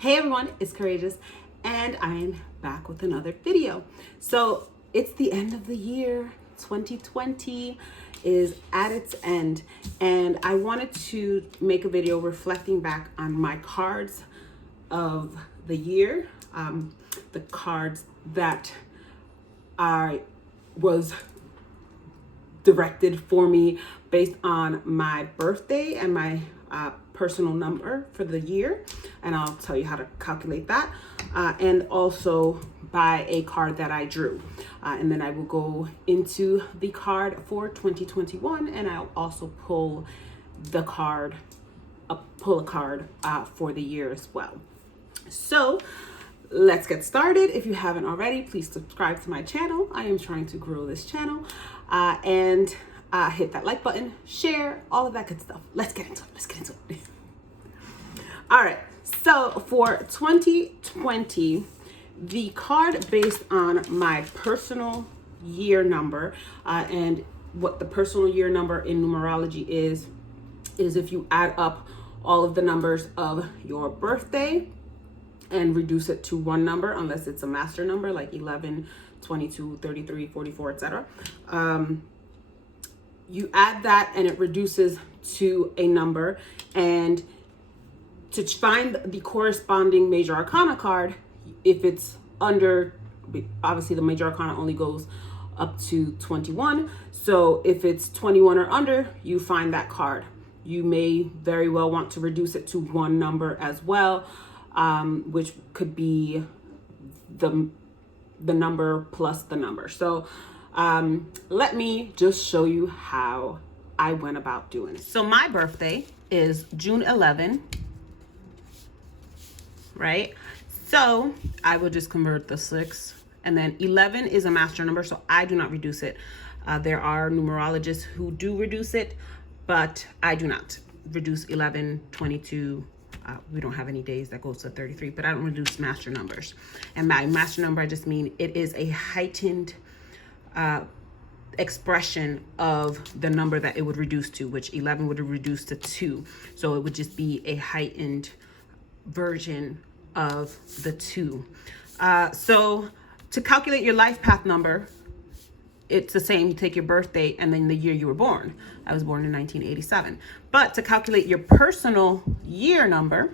Hey everyone, it's Courageous and I am back with another video. So it's the end of the year. 2020 is at its end and I wanted to make a video reflecting back on my cards of the year, the cards that I was directed for me based on my birthday and my personal number for the year, and I'll tell you how to calculate that, and also by a card that I drew, and then I will go into the card for 2021, and I'll also pull a card for the year as well. So let's get started. If you haven't already, please subscribe to my channel. I am trying to grow this channel, and hit that like button, share, all of that good stuff. Let's get into it. All right, so for 2020, the card based on my personal year number, and what the personal year number in numerology is if you add up all of the numbers of your birthday and reduce it to one number, unless it's a master number like 11, 22, 33, 44, etc. You add that and it reduces to a number, and to find the corresponding major arcana card, if it's under, obviously the major arcana only goes up to 21. So if it's 21 or under, you find that card. You may very well want to reduce it to one number as well, which could be the number plus the number. So let me just show you how I went about doing it. So my birthday is June 11, right? So I will just convert the 6, and then 11 is a master number, so I do not reduce it. There are numerologists who do reduce it, but I do not reduce 11, 22. We don't have any days that goes to 33, but I don't reduce master numbers. And by master number, I just mean it is a heightened expression of the number that it would reduce to, which 11 would reduce to 2. So it would just be a heightened version of the 2. So to calculate your life path number, it's the same. You take your birthday and then the year you were born. I was born in 1987. But to calculate your personal year number,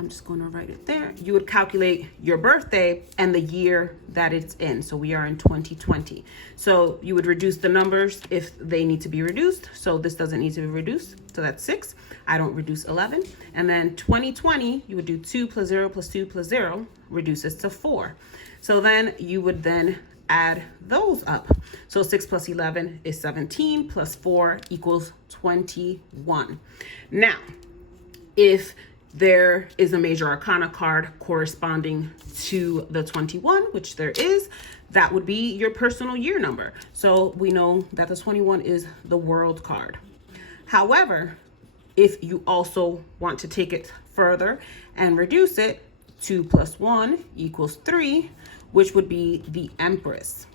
I'm just going to write it there. You would calculate your birthday and the year that it's in. So we are in 2020. So you would reduce the numbers if they need to be reduced. So this doesn't need to be reduced. So that's 6. I don't reduce 11. And then 2020, you would do 2 plus 0 plus 2 plus 0 reduces to 4. So then you would then add those up. So 6 plus 11 is 17 plus 4 equals 21. Now, if there is a major arcana card corresponding to the 21, which there is, that would be your personal year number. So we know that the 21 is the world card. However, if you also want to take it further and reduce it, 2 plus 1 equals 3, which would be the Empress.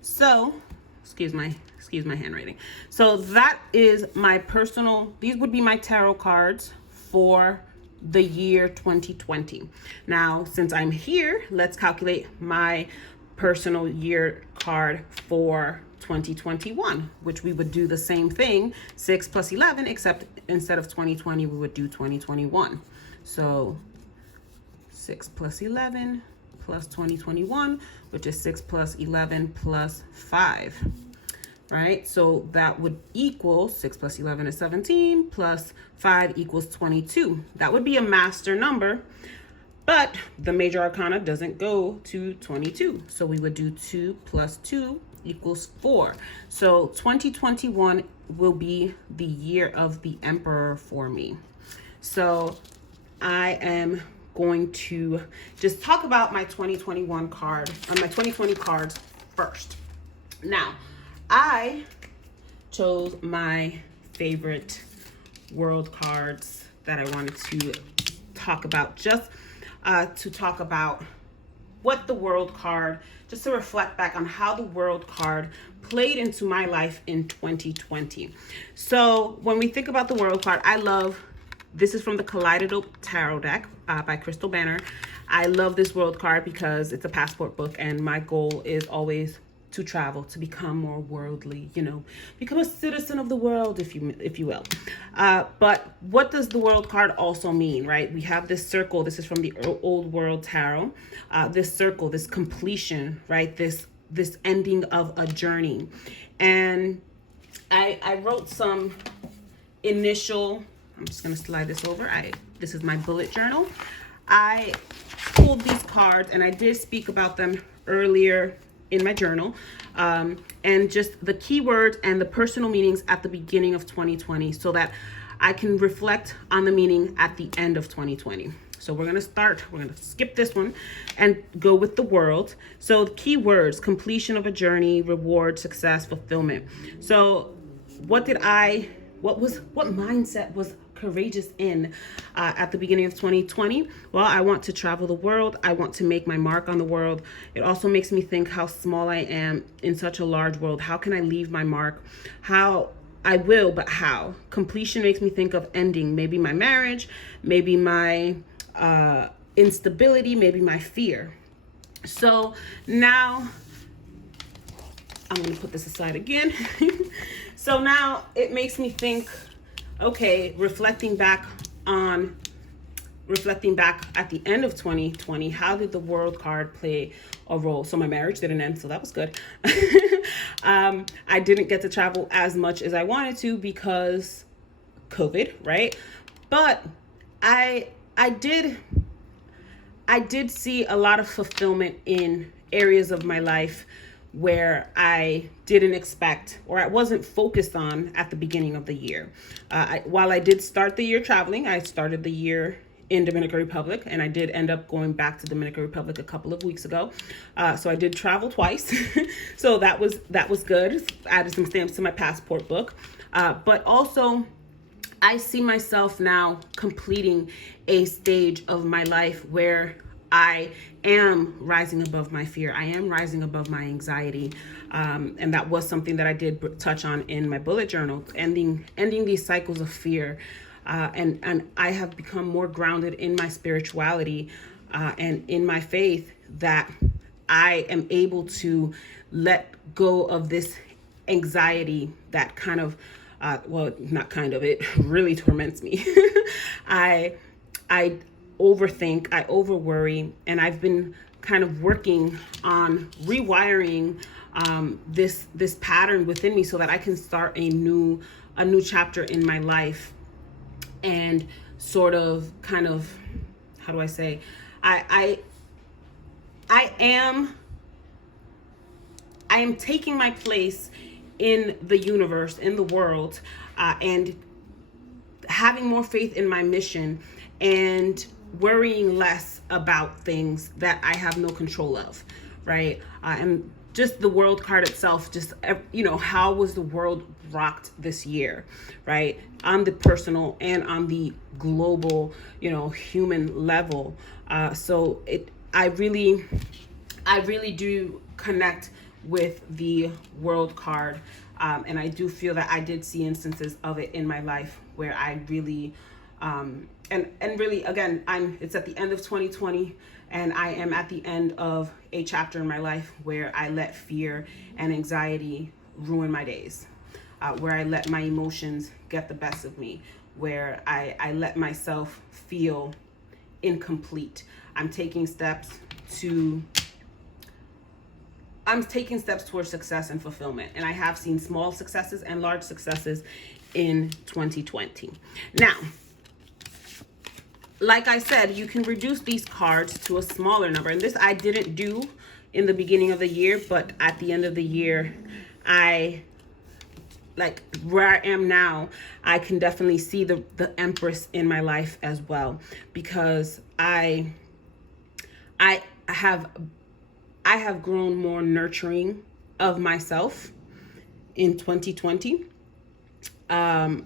So, excuse my handwriting. So that is my personal, these would be my tarot cards for the year 2020. Now, since I'm here, let's calculate my personal year card for 2021, which we would do the same thing, 6 plus 11, except instead of 2020, we would do 2021. So 6 plus 11 plus 2021, which is 6 plus 11 plus 5, right? So that would equal 6 plus 11 is 17 plus 5 equals 22. That would be a master number, but the major arcana doesn't go to 22. So we would do 2 plus 2 equals 4. So 2021 will be the year of the Emperor for me. So I am going to just talk about my 2021 card, my 2020 cards first. Now, I chose my favorite world cards that I wanted to talk about, just to talk about what the world card, just to reflect back on how the world card played into my life in 2020. So when we think about the world card, I love This is from the Kaleidodope Tarot deck by Crystal Banner. I love this world card because it's a passport book, and my goal is always to travel, to become more worldly, you know, become a citizen of the world, if you will. But what does the world card also mean, right? We have this circle. This is from the Old World Tarot. This circle, this completion, right? This ending of a journey. And I wrote some initial, I'm just going to slide this over. This is my bullet journal. I pulled these cards and I did speak about them earlier in my journal, and just the keywords and the personal meanings at the beginning of 2020 so that I can reflect on the meaning at the end of 2020. So we're going to skip this one and go with the world. So the keywords: completion of a journey, reward, success, fulfillment. So what mindset was courageous in at the beginning of 2020? Well, I want to travel the world. I want to make my mark on the world. It also makes me think how small I am in such a large world. How can I leave my mark? How I will, but how? Completion makes me think of ending, maybe my marriage, maybe my instability, maybe my fear. So now I'm going to put this aside again. So now it makes me think, okay, reflecting back at the end of 2020, how did the world card play a role? So my marriage didn't end, so that was good. I didn't get to travel as much as I wanted to because COVID, right? But I did see a lot of fulfillment in areas of my life where I didn't expect, or I wasn't focused on at the beginning of the year. While I did start the year traveling, I started the year in Dominican Republic, and I did end up going back to Dominican Republic a couple of weeks ago. So I did travel twice. So that was good. Added some stamps to my passport book. But also, I see myself now completing a stage of my life where I am rising above my fear. I am rising above my anxiety. And that was something that I did touch on in my bullet journal, ending these cycles of fear. And I have become more grounded in my spirituality and in my faith, that I am able to let go of this anxiety that kind of, it really torments me. I overthink, I overworry, and I've been kind of working on rewiring this pattern within me so that I can start a new chapter in my life, and sort of kind of, how do I say, I am taking my place in the universe, in the world, and having more faith in my mission, and worrying less about things that I have no control of, right? And just the world card itself, just, how was the world rocked this year, right? On the personal and on the global, human level. So I really do connect with the world card. And I do feel that I did see instances of it in my life where I really, and really, again, it's at the end of 2020, and I am at the end of a chapter in my life where I let fear and anxiety ruin my days, where I let my emotions get the best of me, where I let myself feel incomplete. I'm taking steps towards success and fulfillment. And I have seen small successes and large successes in 2020. Now, like I said, you can reduce these cards to a smaller number. And this I didn't do in the beginning of the year, but at the end of the year, where I am now, I can definitely see the Empress in my life as well, because I have grown more nurturing of myself in 2020. I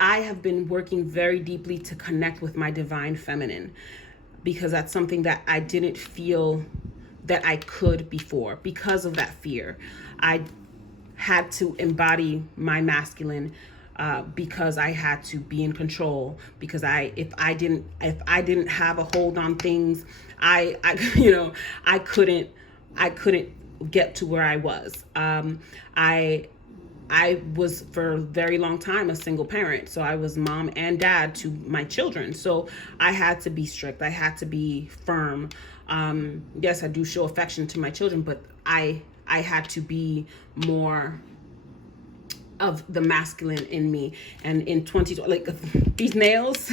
have been working very deeply to connect with my divine feminine, because that's something that I didn't feel that I could before because of that fear. I had to embody my masculine because I had to be in control, because if I didn't have a hold on things, I I couldn't get to where I was. I was for a very long time a single parent. So I was mom and dad to my children. So I had to be strict. I had to be firm. Yes, I do show affection to my children, but I had to be more of the masculine in me. And in 20, like these nails,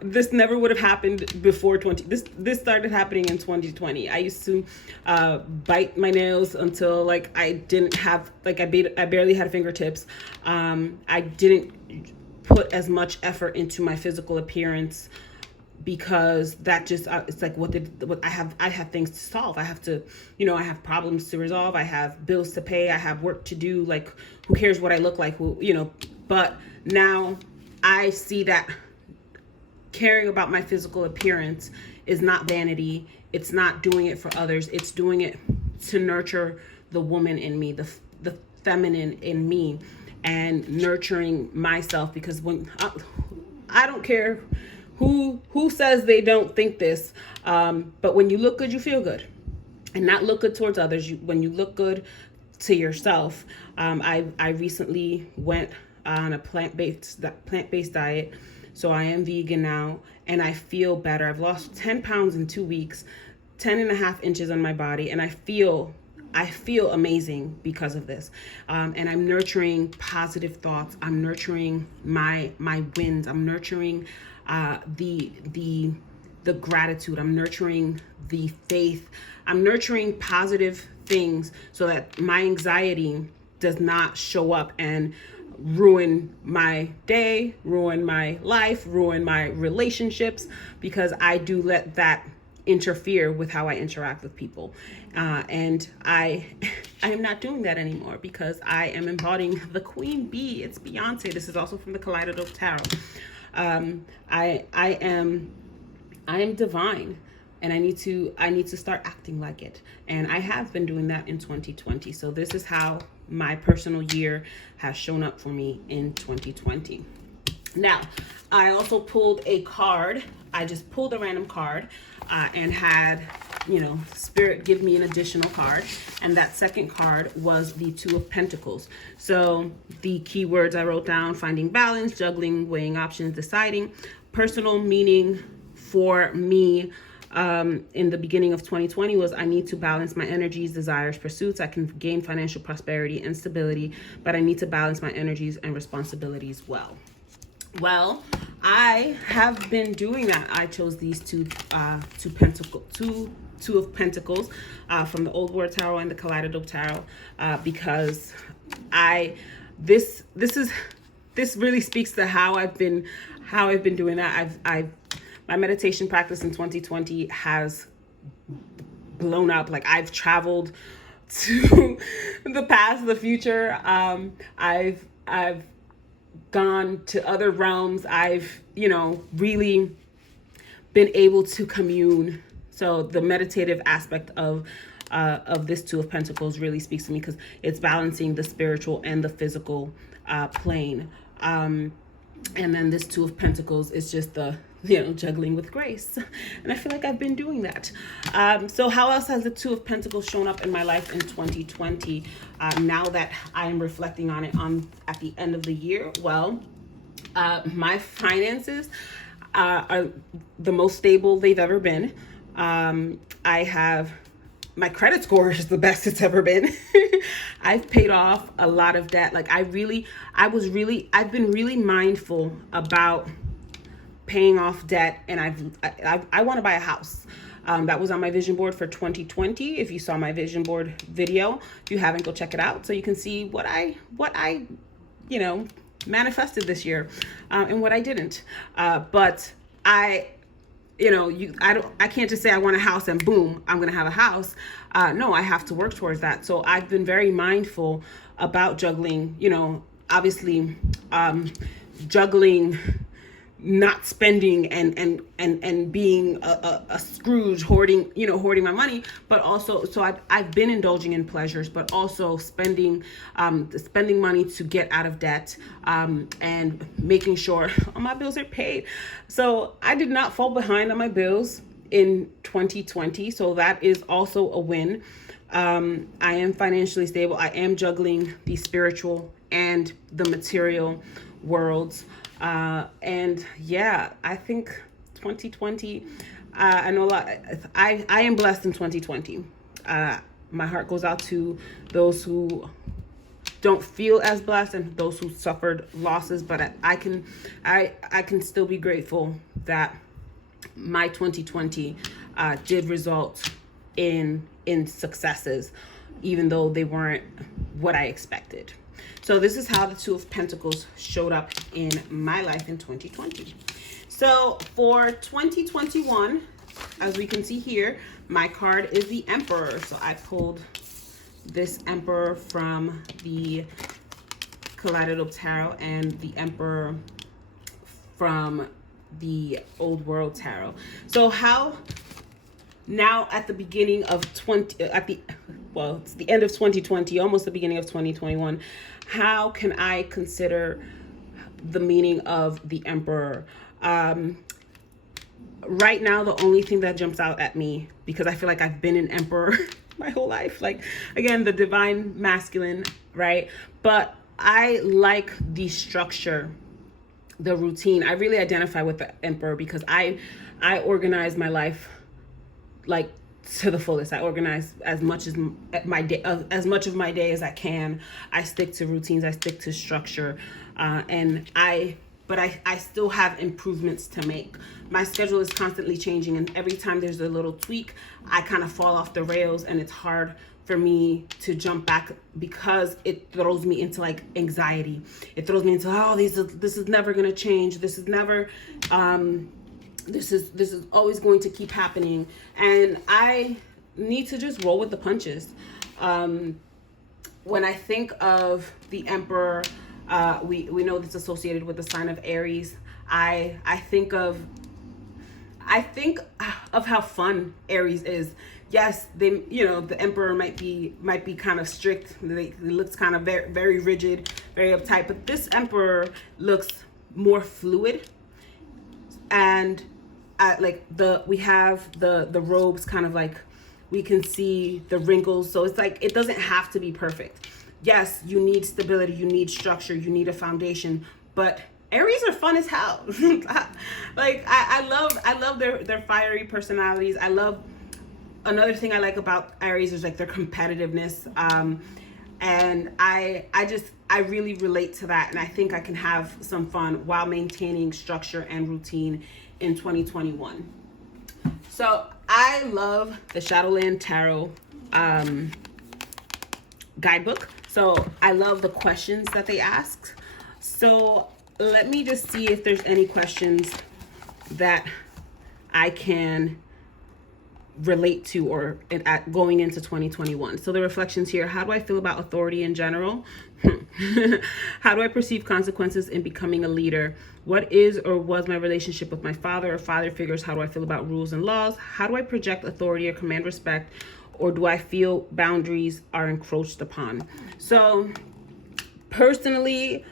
this never would have happened before this started happening in 2020. I used to bite my nails until like I didn't have, like I barely had fingertips. I didn't put as much effort into my physical appearance, because that just it's like what I have things to solve. I have to, I have problems to resolve. I have bills to pay. I have work to do. Like, who cares what I look like? But now I see that caring about my physical appearance is not vanity. It's not doing it for others. It's doing it to nurture the woman in me, the feminine in me, and nurturing myself. Because when I don't care who says they don't think this, but when you look good, you feel good, and not look good towards others. When you look good to yourself, I recently went on a plant-based diet, so I am vegan now, and I feel better. I've lost 10 pounds in 2 weeks, 10.5 inches on my body, and I feel amazing because of this. And I'm nurturing positive thoughts. I'm nurturing my wins. I'm nurturing the gratitude. I'm nurturing the faith. I'm nurturing positive things so that my anxiety does not show up and ruin my day, ruin my life, ruin my relationships, because I do let that interfere with how I interact with people. And I am not doing that anymore, because I am embodying the queen bee. It's Beyonce. This is also from the Kaleidoscope Tarot. I am divine, and I need to start acting like it. And I have been doing that in 2020. So this is how my personal year has shown up for me in 2020. Now, I also pulled a card. I just pulled a random card and had, Spirit give me an additional card. And that second card was the Two of Pentacles. So the keywords I wrote down: finding balance, juggling, weighing options, deciding. Personal meaning for me in the beginning of 2020 was I need to balance my energies, desires, pursuits. I can gain financial prosperity and stability, but I need to balance my energies and responsibilities well. Well, I have been doing that. I chose these two of Pentacles from the Old World Tarot and the Kaleidoscope Tarot because this really speaks to how I've been doing that. My meditation practice in 2020 has blown up. Like, I've traveled to the past, the future. I've gone to other realms. I've, really been able to commune. So the meditative aspect of this Two of Pentacles really speaks to me, because it's balancing the spiritual and the physical plane. And then this Two of Pentacles is just the, juggling with grace. And I feel like I've been doing that. So how else has the Two of Pentacles shown up in my life in 2020? Now that I am reflecting on it at the end of the year, well, my finances are the most stable they've ever been. My credit score is the best it's ever been. I've paid off a lot of debt. Like, I've been really mindful about paying off debt, and I want to buy a house. That was on my vision board for 2020. If you saw my vision board video, if you haven't, go check it out so you can see what I manifested this year, and what I didn't. But I can't just say I want a house and boom, I'm going to have a house. No, I have to work towards that. So I've been very mindful about juggling, obviously, juggling not spending and being a Scrooge, hoarding my money, but also, so I've been indulging in pleasures, but also spending money to get out of debt, and making sure all my bills are paid. So I did not fall behind on my bills in 2020, so that is also a win. I am financially stable. I am juggling the spiritual and the material worlds. And yeah, I think 2020, I know a lot. I am blessed in 2020. My heart goes out to those who don't feel as blessed and those who suffered losses, but I can still be grateful that my 2020 did result in successes, even though they weren't what I expected. So this is how the Two of Pentacles showed up in my life in 2020. So for 2021, as we can see here, my card is the Emperor. So I pulled this Emperor from the Kaleidoscope Tarot and the Emperor from the Old World Tarot. So how now at the beginning of it's the end of 2020, almost the beginning of 2021, how can I consider the meaning of the Emperor? Right now, the only thing that jumps out at me, because I feel like I've been an emperor my whole life, like, again, the divine masculine, right? But I like the structure, the routine. I really identify with the Emperor because I organize my life like to the fullest. I organize as much as my day, as much of my day as I can. I stick to routines. I stick to structure, but I still have improvements to make. My schedule is constantly changing, and every time there's a little tweak, I kind of fall off the rails, and it's hard for me to jump back because it throws me into like anxiety. It throws me into, oh, this is never gonna change. This is never, this is always going to keep happening, and I need to just roll with the punches. When I think of the Emperor, we know that's associated with the sign of Aries. I think of how fun Aries is. Yes, the Emperor might be kind of strict. He looks kind of very, very rigid, very uptight, but this Emperor looks more fluid, and we have the robes kind of like, we can see the wrinkles, so it's like it doesn't have to be perfect. Yes, you need stability, you need structure, you need a foundation, but Aries are fun as hell. Like I love their fiery personalities. I love, another thing I like about Aries is like their competitiveness, and I really relate to that, and I think I can have some fun while maintaining structure and routine in 2021. So I love the Shadowland Tarot guidebook. So I love the questions that they ask. So let me just see if there's any questions that I can relate to or at going into 2021. So the reflections here: how do I feel about authority in general? How do I perceive consequences in becoming a leader? What is or was my relationship with my father or father figures? How do I feel about rules and laws? How do I project authority or command respect? Or do I feel boundaries are encroached upon? So personally,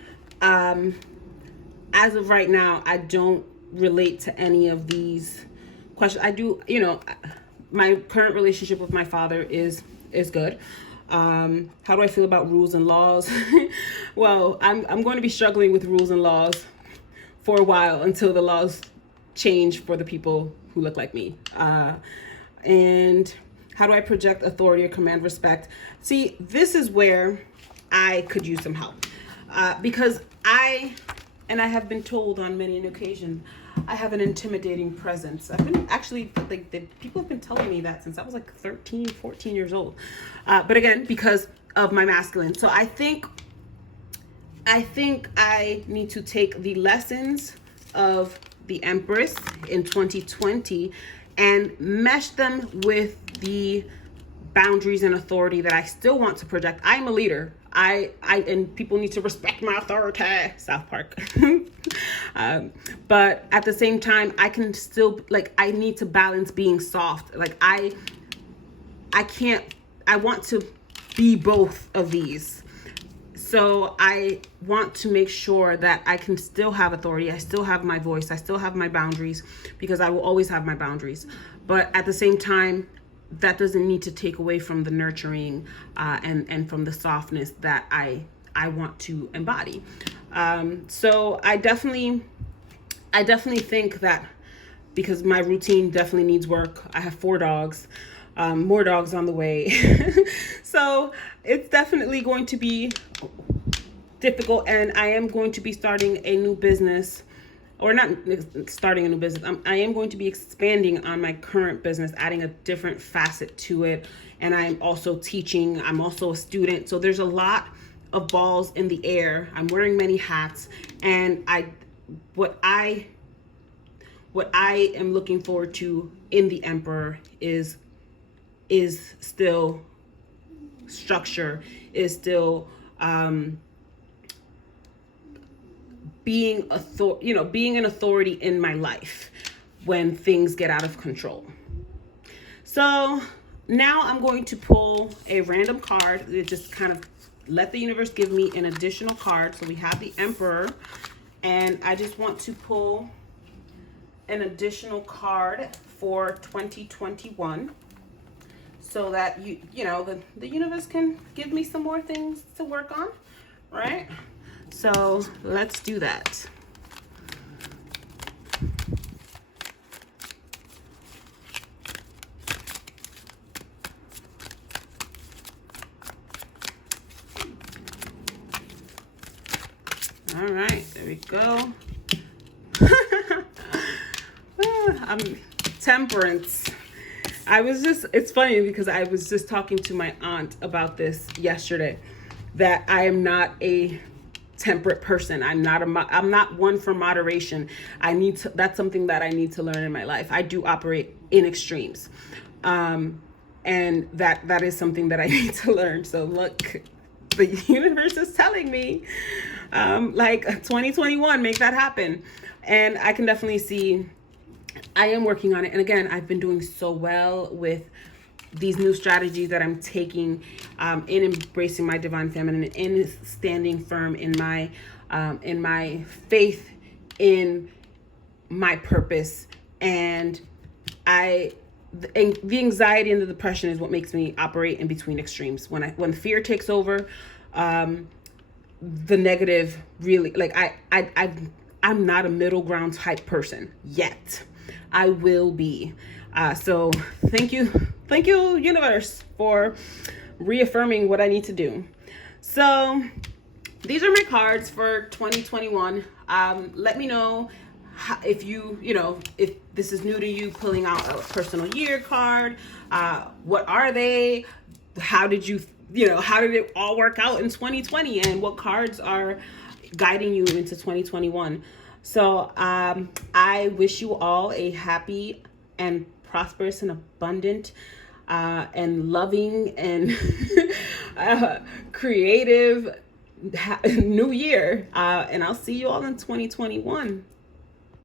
as of right now, I don't relate to any of these questions. I do, my current relationship with my father is good. How do I feel about rules and laws? Well, I'm going to be struggling with rules and laws for a while until the laws change for the people who look like me. And how do I project authority or command respect? See, this is where I could use some help, because I have been told on many an occasion, I have an intimidating presence. I've been actually, people have been telling me that since I was like 13, 14 years old. But again, because of my masculine. So I think I need to take the lessons of the Empress in 2020 and mesh them with the boundaries and authority that I still want to project. I'm a leader. and people need to respect my authority, South Park. But at the same time, I can still, like, I need to balance being soft. Like, I want to be both of these. So I want to make sure that I can still have authority. I still have my voice. I still have my boundaries, because I will always have my boundaries. But at the same time, that doesn't need to take away from the nurturing and from the softness that I want to embody. So I definitely think that, because my routine definitely needs work. I have 4 dogs, more dogs on the way. So it's definitely going to be difficult, and I am going to be starting a new business, or not starting a new business. I am going to be expanding on my current business, adding a different facet to it. And I'm also teaching. I'm also a student. So there's a lot of balls in the air. I'm wearing many hats, and what I am looking forward to in the Emperor is still structure, is still being an authority in my life when things get out of control. So now I'm going to pull a random card. Just kind of let the universe give me an additional card. So we have the Emperor, and I just want to pull an additional card for 2021, so that the universe can give me some more things to work on, right? So let's do that. All right, there we go. Temperance. It's funny because I was just talking to my aunt about this yesterday, that I am not a temperate person. I'm not one for moderation. That's something that I need to learn in my life. I do operate in extremes. And that is something that I need to learn. So look, the universe is telling me, 2021, make that happen. And I can definitely see I am working on it. And again, I've been doing so well with these new strategies that I'm taking in embracing my divine feminine, in standing firm in my faith, in my purpose. And the anxiety and the depression is what makes me operate in between extremes. When fear takes over, the negative really, I'm not a middle ground type person yet. I will be. So thank you, universe, for reaffirming what I need to do. So these are my cards for 2021. Let me know if if this is new to you, pulling out a personal year card. What are they? How did how did it all work out in 2020? And what cards are guiding you into 2021? So I wish you all a happy and prosperous and abundant and loving and creative new year. And I'll see you all in 2021.